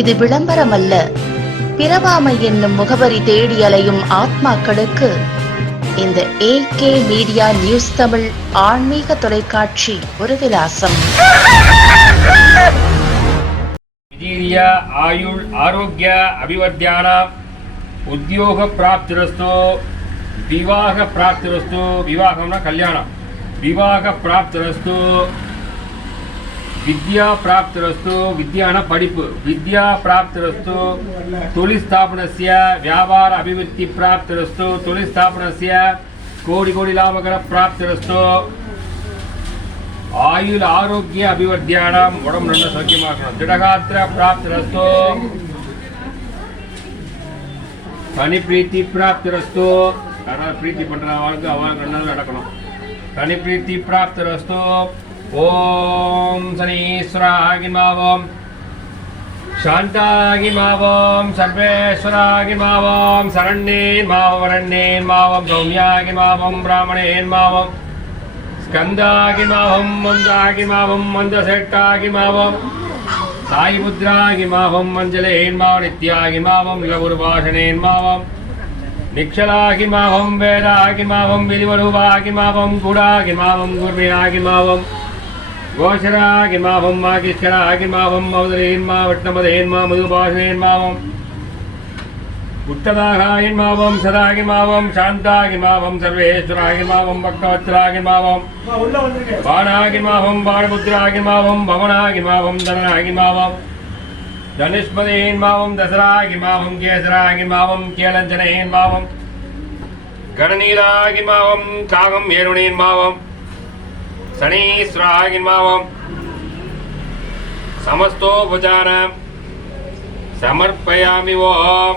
இது விளம்பரம் அல்ல பிரபாமை என்னும் முகவரி தேடி அலையும் ஆத்மாக்களுக்கு இந்த A K media news Tamil ஆன்மீக தொலைக்காட்சி ஒரு விலாசம் ஆயுள் ஆரோக்கிய அபிவர்த்தியான உத்தியோக பிராப்திரஸ்தோ விவாக பிராப்திரஸ்தோ விவாகம்னா கல்யாணம் விவாக பிராப்திரஸ்தோ வித்யா பிராப்தி ரஸ்து வித்யான படிப்பு வித்யா பிராப்தி ரஸ்து தொழில் ஸ்தாபனசிய வியாபார அபிவிருத்தி பிராப்தி ரஸ்து தொழில் ஸ்தாபனசிய கோடி கோடி லாபகர பிராப்தி ரஸ்து ஆயுள் ஆரோக்கிய அபிவர்த்தியானம் உடம்பு நல்ல சௌக்கியமாக திடகாத்திர பிராப்தி ரஸ்து பனி பிரீத்தி பிராப்தி ரஸ்து யாராவது பிரீத்தி பண்ற வாழ்க்கை அவங்க நடக்கணும் பனி பிரீத்தி பிராப்தி ரஸ்து ஓம் சனீஸ்வராகிமாவோம் சாந்தாகிமாவோம் சர்வேஸ்வராகிமாவோம் சரண்யேன் மாவோம் அரண்யேன் மாவோம் சௌமியாகிமாவோம் பிராமணேன் மாவோம் ஸ்கந்தாகிமாவோம் மந்தாகிமாவோம் மந்தசேட்டாகிமாவோம் சாயிபுத்ராகிமாவோம் மஞ்சளேன் மாவோம் நித்யாகிமாவோம் லவுருபாஷனேன் மாவோம் நிக்ஷலாகிமாவோம் வேதாகிமாவோம் விரிவருவாகிமாவோம் குடாகிமாவோம் குர்மியாகிமாவோம் மாவோம் கோஷராகிர்மாவம் மாகிஷ்கராகிர்மாவம் மௌதரேன்மா வட்டமதேன்மா முதுபாசனேன்மாவம் உத்ததாகாயின்மாவம் சதாகிமாவம் சாந்தாகிமாவம் சர்வேஸ்வராகிமாவம் பக்கவத்ராகிமாவம் பானாகிமாவம் பானபுத்திராகிமாவம் பவனாகிமாவம் தனனாகிமாவம் தனுஷ்மதேன்மாவம் தசராகிமாவம் கேசராகிமாவம் கேலந்தனேன்மாவம் கணநீராகிமாவம் காகம் ஏருணேன்மாவம் மாவம் ಸಣೀಸ್ರಾಗಿನ್ಮಾವಂ ಸಮಸ್ತೋ ಭುಜಾನ ಸಮರ್ಪಯಾಮಿ ಓಂ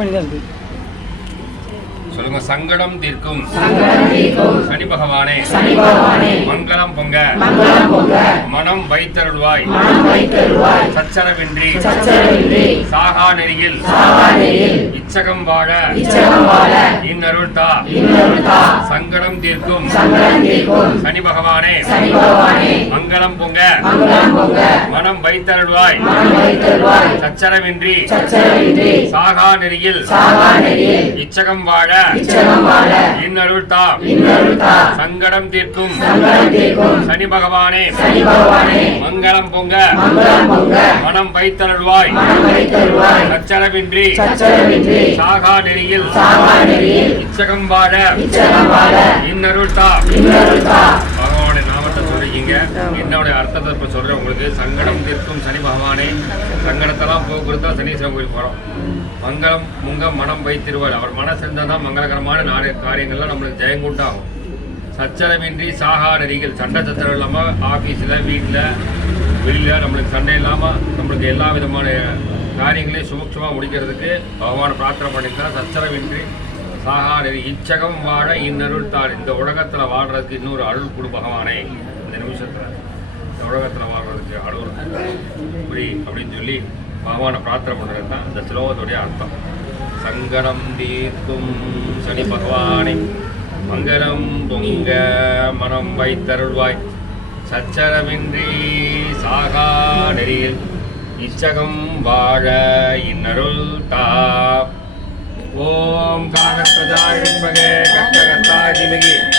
पण சொல்லுங்க சங்கடம் தீர்க்கும் சனி பகவானே சனி பகவானே மங்களம் பொங்க மனம் வைத்தருள்வாய் மனம் சச்சரவின்றி சச்சரவின்றி சாகா நெறியில் இச்சகம் வாழ இச்சகம் வாழ சங்கடம் தீர்க்கும் சங்கடம் தீர்க்கும் சனி பகவானே மங்களம் பொங்க மனம் வைத்தருள்வாய் மனம் சச்சரவின்றி சாகா நெறியில் இச்சகம் வாழ சங்கடம் தீர்க்கும் சனி பகவானே சனி பகவானே மங்களம் பொங்க மனம் வைத்தருள்வாய் மனம் சச்சரவின்றி சாகா நெறியில் சாகா நெறியில் இச்சகம் பாட இன்னருள் தா அர்த்தத்தை இப்போ சொல்கிறேன் உங்களுக்கு சங்கடம் நிற்கும் சனி பகவானே சங்கடத்தெல்லாம் போக்குவரத்து தான் சனீஸ்வரன் கோயில் போகிறோம் மங்களம் முங்கம் மனம் வைத்திருவாள் அவர் மனசு இருந்தால் தான் மங்களகரமான நாடு காரியங்கள்லாம் நம்மளுக்கு ஜெயங்குண்டாகும் சச்சரவின்றி சாகார அருகில் சண்டை சச்சரவு இல்லாமல் ஆஃபீஸில் வீட்டில் வெளியில் நம்மளுக்கு சண்டை இல்லாமல் நம்மளுக்கு எல்லா விதமான காரியங்களையும் சுமூகமாக முடிக்கிறதுக்கு பகவான் பிரார்த்தனை பண்ணியிருக்கிறார் சச்சரவின்றி சாகார இச்சகம் வாழ இன்னருள் தாழ் இந்த உலகத்தில் வாழ்கிறதுக்கு இன்னொரு அருள் கொடு பகவானே இந்த நிமிஷத்தில் உலகத்தில் வாழ்கிறதுக்கு அடுவது புரி அப்படின்னு சொல்லி பகவானை பிரார்த்தனை பண்ணுறது தான் அந்த ஸ்லோகத்துடைய அர்த்தம் சங்கடம் தீர்த்தும் சனி பகவானை மங்களம் பொங்க மனம் வைத்தருள்வாய் சச்சரமின்றி சாகா நெறியில் இச்சகம் வாழ இன்னருள் தா ஓம் காலத்தாய் கட்டகத்தாய்